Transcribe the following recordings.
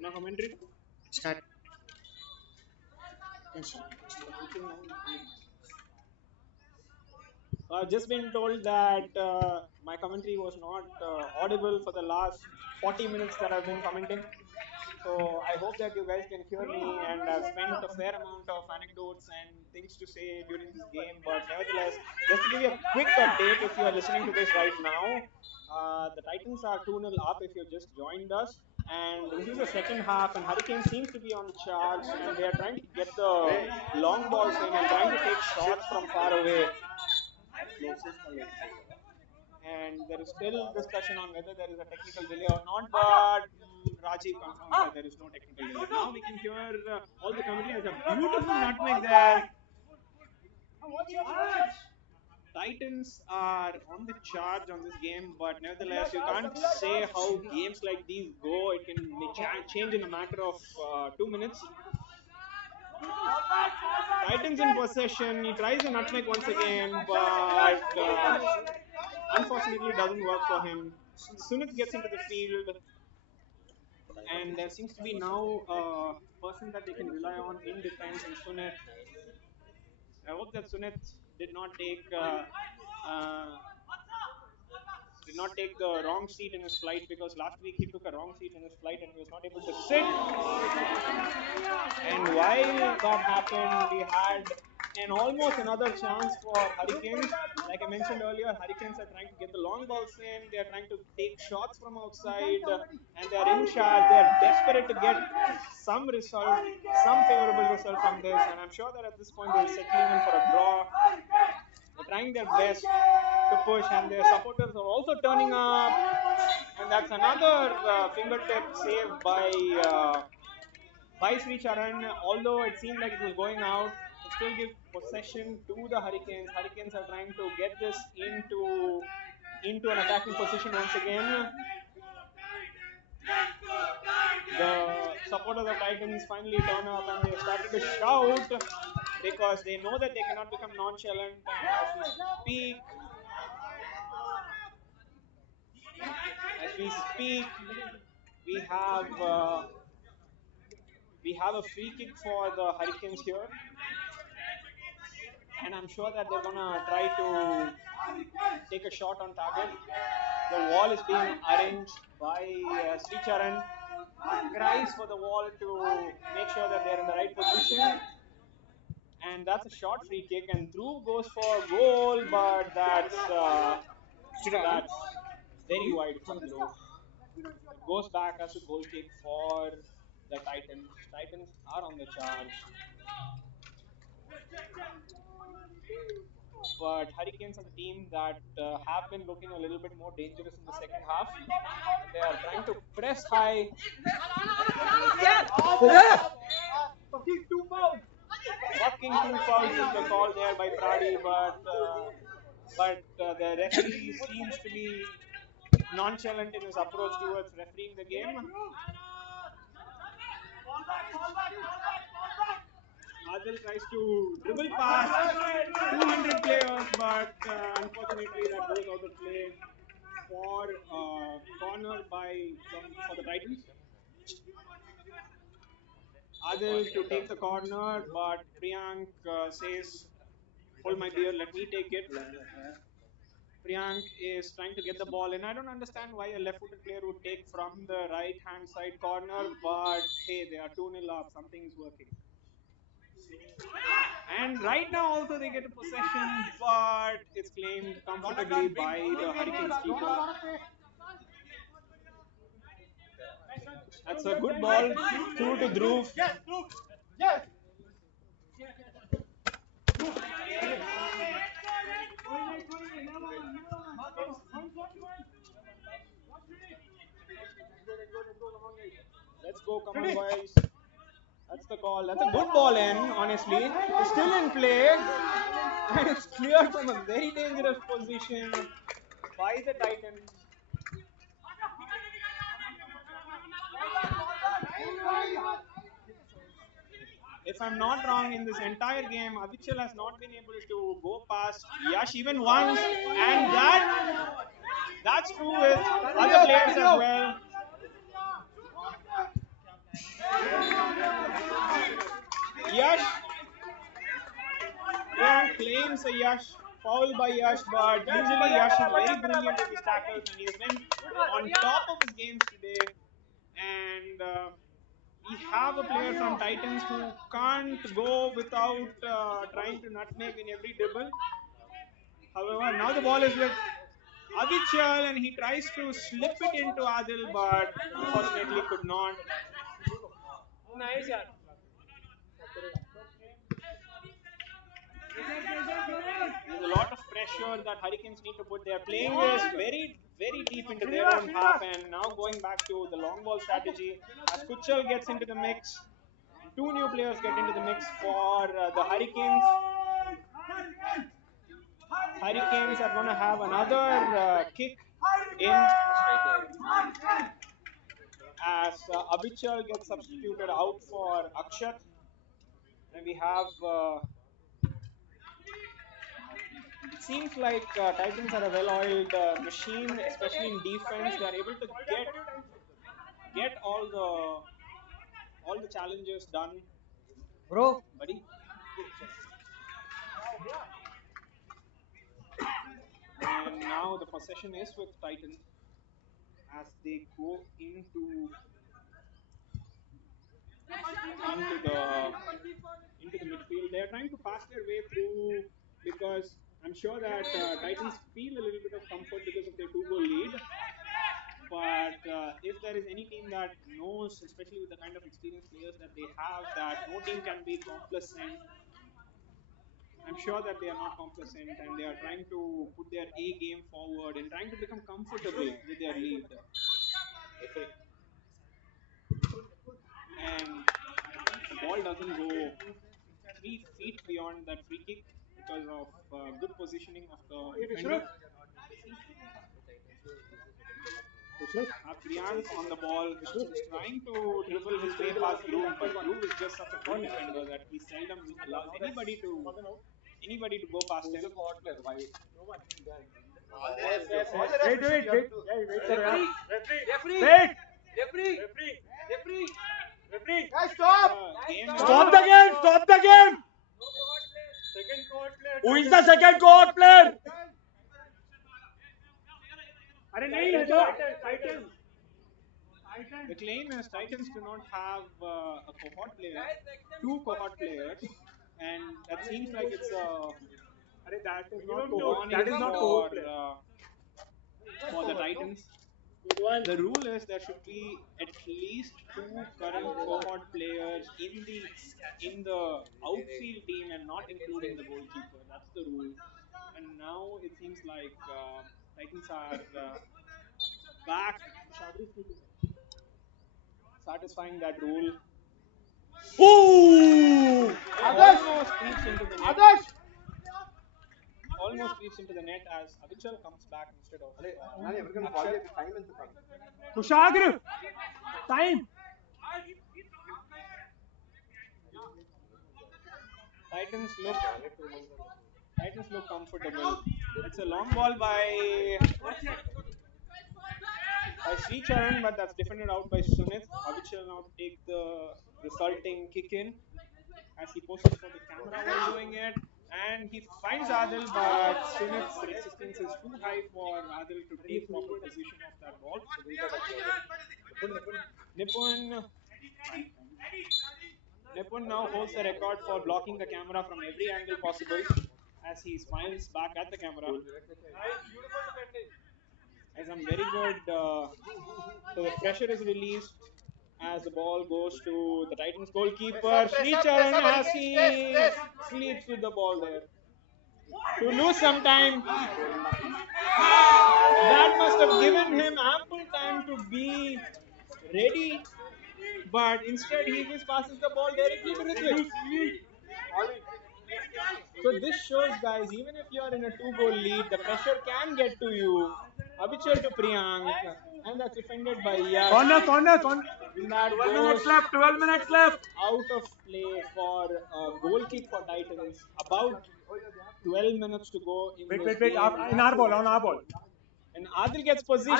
No commentary? Start. I've just been told that my commentary was not audible for the last 40 minutes that I've been commenting. So I hope that you guys can hear me, and I've spent a fair amount of anecdotes and things to say during this game. But nevertheless, just to give you a quick update, if you are listening to this right now, the Titans are 2-0 up if you just joined us. And this is the second half, and Hurricane seems to be on charge, and they are trying to get the long balls in and trying to take shots from far away. And there is still discussion on whether there is a technical delay or not, but Rajiv confirms that there is no technical delay. Now we can hear all the commentary. There's a beautiful nutmeg there. Titans are on the charge on this game, but nevertheless, you can't say how games like these go. It can change in a matter of 2 minutes. Titans in possession. He tries a nutmeg once again, but unfortunately doesn't work for him. Sunit gets into the field, and there seems to be now a person that they can rely on in defense in Sunit. I hope that Sunit did not take the wrong seat in his flight, because last week he took a wrong seat in his flight and he was not able to sit. And while that happened, we had almost another chance for Hurricanes. Like I mentioned earlier, Hurricanes are trying to get the long balls in. They are trying to take shots from outside, and they are in charge. They are desperate to get some result, some favorable result from this. And I'm sure that at this point they'll settle in for a draw. They're trying their best to push, and their supporters are also turning up. And that's another fingertip save by Sri Charan. Although it seemed like it was going out, it still gives possession to the Hurricanes. Hurricanes are trying to get this into an attacking position once again. The supporters of Titans finally turn up, and they started to shout because they know that they cannot become nonchalant. And as we speak, we have a free kick for the Hurricanes here, and I'm sure that they're gonna try to take a shot on target. The wall is being arranged by Sri Charan. Cries for the wall to make sure that they're in the right position. And that's a short free kick, and Dhruv goes for goal, but that's very wide for Dhruv. It goes back as a goal kick for the Titans. Titans are on the charge. But Hurricanes are the team that have been looking a little bit more dangerous in the second half. They are trying to press high. Fucking two fouls is the call there by Pradi, but the referee seems to be nonchalant in his approach towards refereeing the game. Adil tries to dribble past 200 players, but unfortunately that goes out of play for corner for the Titans. Adil to take the corner, but Priyank says, "Hold my beer, let me take it." Priyank is trying to get the ball, and I don't understand why a left-footed player would take from the right-hand side corner, but hey, they are 2-0 up, something is working. And right now also they get a possession, but it's claimed comfortably by the Hurricanes keeper. That's a good ball through to Dhruv. Yes. Let's go, come on, boys. That's the call. That's a good ball in, honestly. It's still in play. And it's cleared from a very dangerous position by the Titans. If I'm not wrong, in this entire game, Avichal has not been able to go past Yash even once, and that that's true with other players as well. Yash, Priyank claims a Yash, foul by Yash, but usually Yash is very brilliant with his tackles and he has been on top of his games today. And we have a player from Titans who can't go without trying to nutmeg in every dribble. However, now the ball is with Avichal and he tries to slip it into Adil, but unfortunately could not. There's a lot of pressure that Hurricanes need to put. They are playing this very, very deep into their own half, and now going back to the long ball strategy. As Kuchal gets into the mix, two new players get into the mix for the Hurricanes. Hurricanes are going to have another kick in as Abichal gets substituted out for Akshat. And we have it seems like Titans are a well-oiled machine, especially in defense. They are able to get all the challenges done. Bro, Buddy. And now the possession is with Titans as they go into the midfield. They are trying to pass their way through because I'm sure that Titans feel a little bit of comfort because of their 2-goal lead. But if there is any team that knows, especially with the kind of experienced players that they have, that no team can be complacent, I'm sure that they are not complacent and they are trying to put their A game forward and trying to become comfortable with their lead. And the ball doesn't go 3 feet beyond that free kick because of good positioning of the defender. Priyank on the ball, trying to dribble his way past Dhruv, but Dhruv is just such a good defender that he seldom allows anybody to go past him. Referee! Guys, stop! Stop the game! Stop the game! Who is the second court player? The claim is Titans do not have a cohort player, two cohort players, and that seems like it's that is not cohort for the Titans. The rule is there should be at least two current cohort players in the outfield team and not including the goalkeeper. That's the rule. And now it seems like Titans are back satisfying that rule. Ooh! Almost creeps into the net. Almost creeps into the net as Avichal comes back instead of Kushagra! Time! Titans look comfortable. It's a long ball by Sri Charan, but that's defended out by Sunith. Avichal now take the resulting kick in as he poses for the camera while doing it. And he finds Adil, but Sunith's resistance is too high for Adil to take proper position of that ball. Nipun now holds the record for blocking the camera from every angle possible as he smiles back at the camera. As I'm very good, so the pressure is released as the ball goes to the Titans goalkeeper Sri Charan as he sleeps with the ball there. To lose some time, that must have given him ample time to be ready, but instead he just passes the ball directly to Ritwik. So this shows, guys, even if you are in a 2-goal lead, the pressure can get to you. Abichal to Priyank, and that's defended by Yash. Corner! 12 minutes left, 12 minutes left. Out of play for a goal kick for Titans. About 12 minutes to go in this game. In our ball, on our ball. And Adil gets position.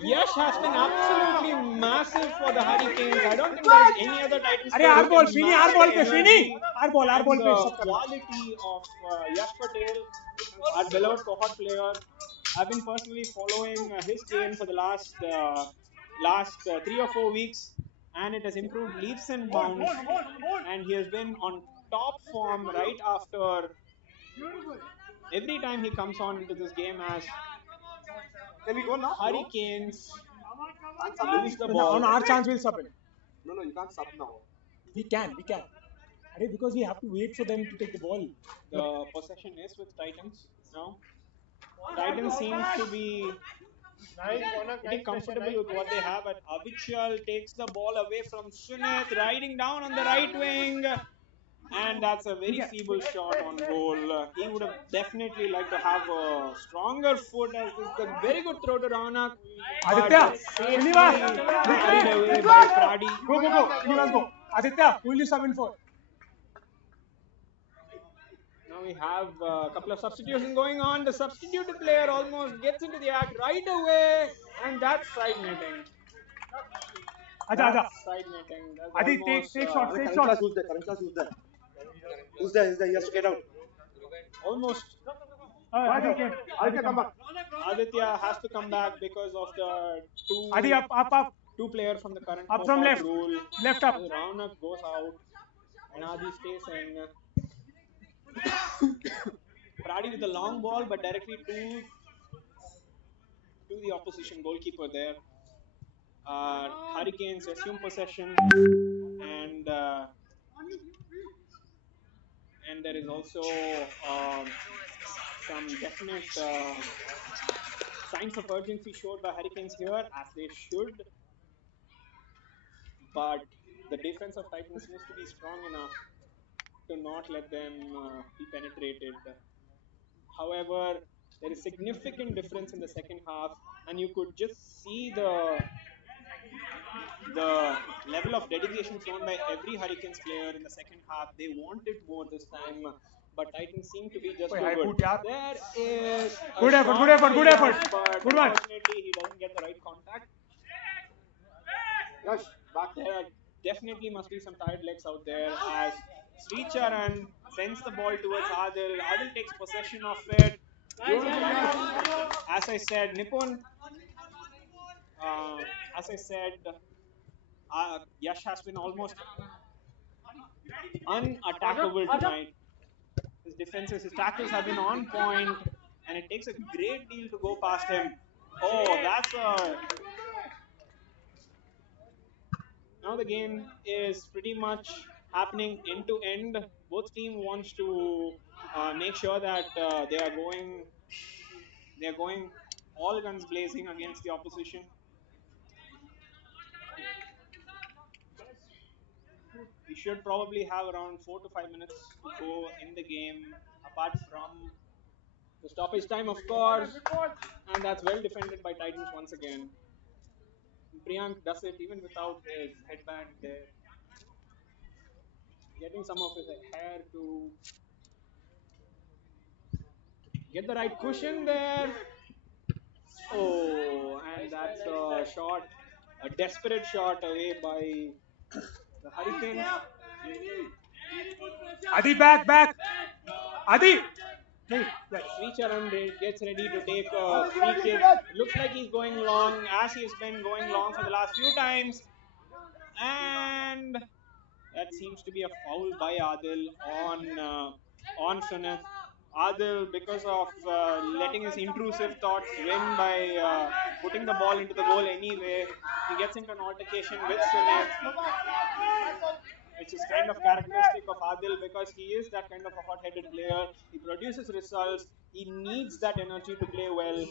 Yash has been absolutely massive for the Hurricanes. I don't think there is any other Titans player our who ball, can Srini, match our ball the pe, Srini. energy Our ball and pe, the sab karna. quality of Yash Patel, our beloved cohort player. I've been personally following his game for the last 3 or 4 weeks, and it has improved leaps and bounds. And he has been on top form right after every time he comes on into this game as Hurricanes lose the ball. On our chance, we'll sub in. No, you can't sub now. We can. Because we have to wait for them to take the ball. The possession is with Titans now. Titans seems to be pretty comfortable with what they have. But Avichal takes the ball away from Sunith, riding down on the right wing. And that's a very feeble shot on goal. He would have definitely liked to have a stronger foot. As this is a very good throw to Raunak. Aditya, Safely Srinivas. carried away by Pradi. Go. Srinivas, go. Aditya, who will you sub in for? Now we have a couple of substitutions going on. The substituted player almost gets into the act right away. And that's side netting. Aja. Side netting. That's Adi, almost, take shots. Current class, who's there? Who's there? He has to get out. almost. Aditya, come back. Aditya has to come back because of the Adi, up. two player from the current Up from left. rule. Left up. Raunak goes out and Adi stays in. Pradi with the long ball but directly to the opposition goalkeeper there. Hurricanes assume possession and there is also some definite signs of urgency showed by Hurricanes here, as they should. But the defense of Titans seems to be strong enough to not let them be penetrated. However, there is significant difference in the second half, and you could just see the level of dedication shown by every Hurricanes player in the second half. They wanted more this time, but Titans seem to be just too good. There is Good effort. But Good one. unfortunately, he doesn't get the right contact. Yash, back. There definitely must be some tired legs out there as Sricharan sends the ball towards Adil. Adil takes possession of it. As I said, Nippon. As I said, Yash has been almost unattackable tonight. His defenses, his tackles have been on point, and it takes a great deal to go past him. Oh, that's a... Now the game is pretty much happening end to end. Both team wants to make sure that they are going all guns blazing against the opposition. We should probably have around 4 to 5 minutes to go in the game, apart from the stoppage time, of course, and that's well defended by Titans once again. Priyank does it even without his headband there, getting some of his hair to get the right cushion there. Oh, and that's a shot, a desperate shot away by the Hurricanes. Adi, back. Adi. Sricharan gets ready to take a free kick. Looks like he's going long, as he's been going long for the last few times. And that seems to be a foul by Adil on Sunith. Adil, because of letting his intrusive thoughts win by putting the ball into the goal anyway, he gets into an altercation with Sunith, which is kind of characteristic of Adil because he is that kind of a hot-headed player. He produces results. He needs that energy to play well.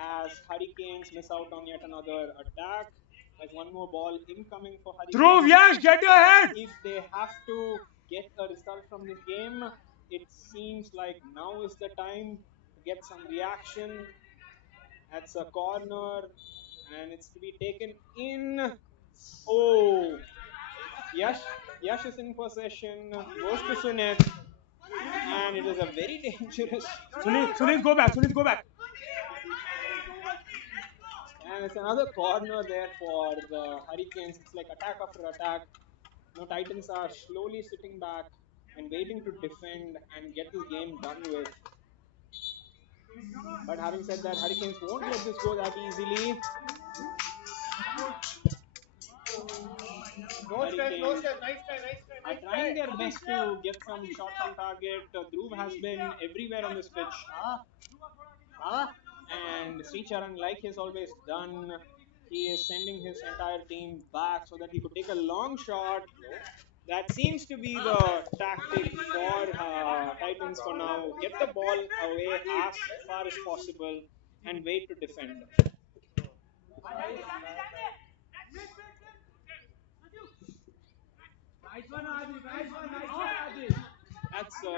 As Hurricanes miss out on yet another attack. There's one more ball incoming for Hurricanes. Dhruv, Yash, get your head. If they have to get a result from this game, it seems like now is the time to get some reaction. That's a corner, and it's to be taken in. Oh, Yash is in possession, goes to Sunith. and it is a very dangerous. Sunil, go back. Sunil, go back. And it's another corner there for the Hurricanes. It's like attack after attack. Now Titans are slowly sitting back and waiting to defend and get this game done with. But having said that, Hurricanes won't let this go that easily. Hurricanes are trying their best to get some shots on target. Dhruv has been everywhere on this pitch. And Sricharan, like he's always done, he is sending his entire team back so that he could take a long shot. That seems to be the tactic for Titans for now. Get the ball away as far as possible and wait to defend. That's an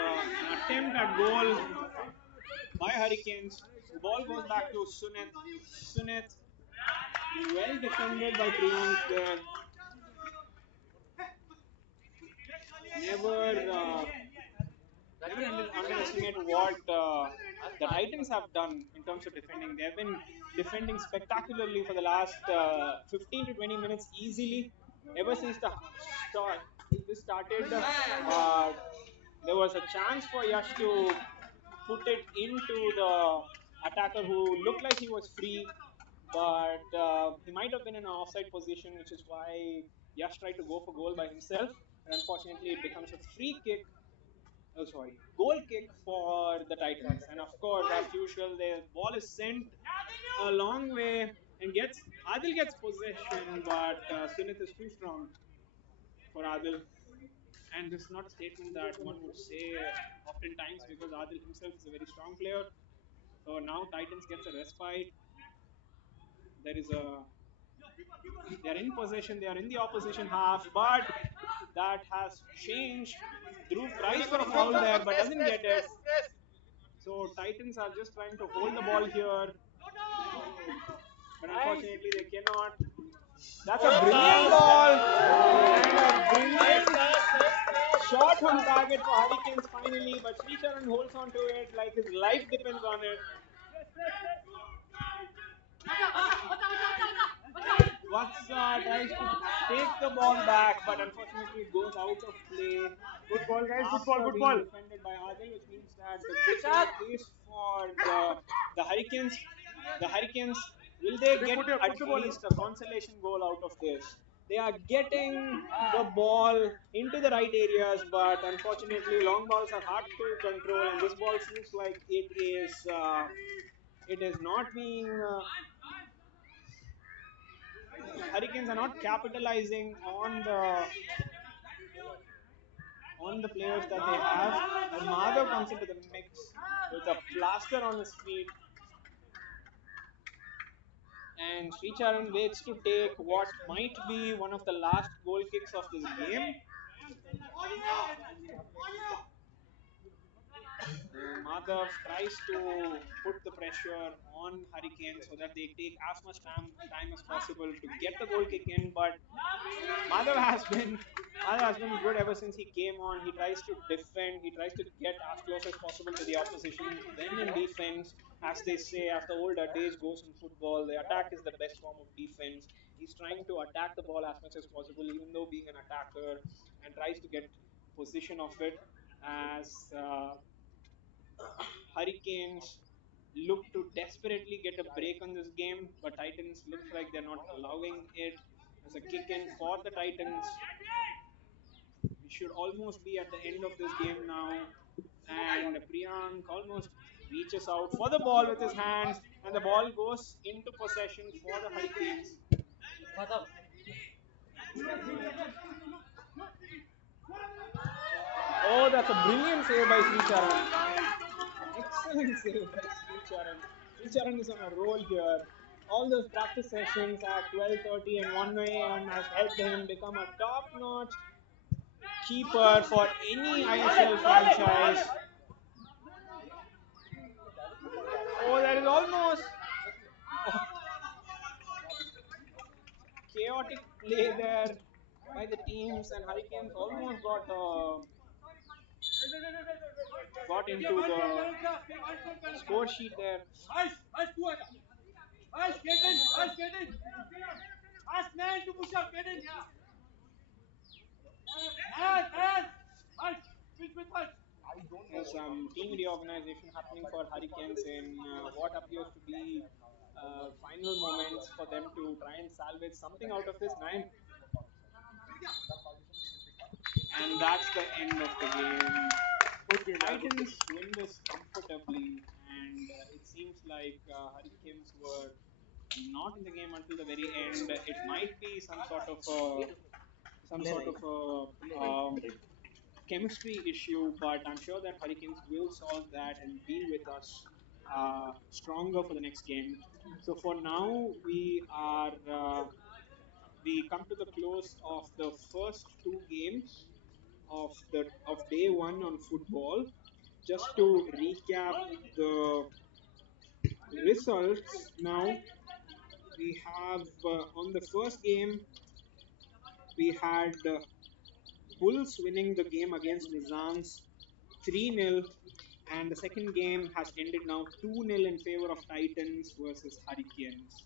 attempt at goal by Hurricanes. The ball goes back to Sunith. Sunith, well defended by Priyank there. Never underestimate what the Titans have done in terms of defending. They have been defending spectacularly for the last 15 to 20 minutes easily. Ever since the start, this started, there was a chance for Yash to put it into the attacker who looked like he was free, but he might have been in an offside position, which is why Yash tried to go for goal by himself. And unfortunately, it becomes a free kick. Oh, sorry, goal kick for the Titans. And of course, as usual, the ball is sent a long way and Adil gets possession, but Sunith is too strong for Adil. And this is not a statement that one would say oftentimes because Adil himself is a very strong player. So now Titans gets a respite. There is a They are in possession, they are in the opposition half, but that has changed. Dhruv tries for a foul there but doesn't get it. So Titans are just trying to hold the ball here, but unfortunately they cannot. That's a brilliant ball and a brilliant shot on target for Hurricanes finally, but Sricharan holds on to it like his life depends on it. Vatsa tries to take the ball back, but unfortunately it goes out of play. Good ball, guys. Good ball. After Good being ball. defended by Adil, which means that the kick is for the Hurricanes. The Hurricanes, will they get at least a consolation goal out of this? They are getting the ball into the right areas, but unfortunately long balls are hard to control, and this ball seems like it is not being Hurricanes are not capitalizing on the players that they have. And Madhav comes into the mix with a plaster on his feet. And Sricharan waits to take what might be one of the last goal kicks of this game. Madhav tries to put the pressure on Hurricane so that they take as much time as possible to get the goal kick in, but Madhav has been good ever since he came on. He tries to defend, he tries to get as close as possible to the opposition. Then in defense, as they say, as the old adage goes in football, the attack is the best form of defense. He's trying to attack the ball as much as possible, even though being an attacker, and tries to get position of it as Hurricanes look to desperately get a break on this game, but Titans looks like they're not allowing it. As a kick in for the Titans. We should almost be at the end of this game now. And Priyank almost reaches out for the ball with his hands, and the ball goes into possession for the Hurricanes. Oh, that's a brilliant save by Sricharan. Excellent save by Sricharan. Sricharan is on a roll here. All those practice sessions at 12:30 and 1 a.m. has helped him become a top-notch keeper for any ISL franchise. Oh, that is almost chaotic play there by the teams, and Hurricanes almost got got into the score sheet there. There's some team reorganization happening for Hurricanes in what appears to be final moments for them to try and salvage something out of this nine. And that's the end of the game. Good game, yeah, good game. Titans win this comfortably, and it seems like Hurricanes were not in the game until the very end. It might be some sort of a chemistry issue, but I'm sure that Hurricanes will solve that and be with us stronger for the next game. So for now, we come to the close of the first two games of day one on football. Just to recap the results now, we have on the first game we had Bulls winning the game against Nizams 3-0, and the second game has ended now 2-0 in favor of Titans versus Hurricanes.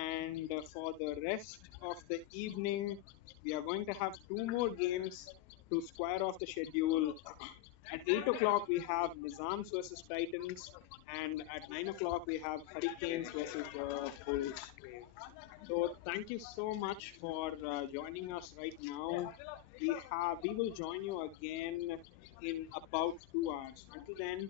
And for the rest of the evening, we are going to have two more games to square off the schedule. At 8 o'clock, we have Nizams versus Titans, and at 9 o'clock, we have Hurricanes versus the Bulls. So thank you so much for joining us right now. We will join you again in about 2 hours. Until then,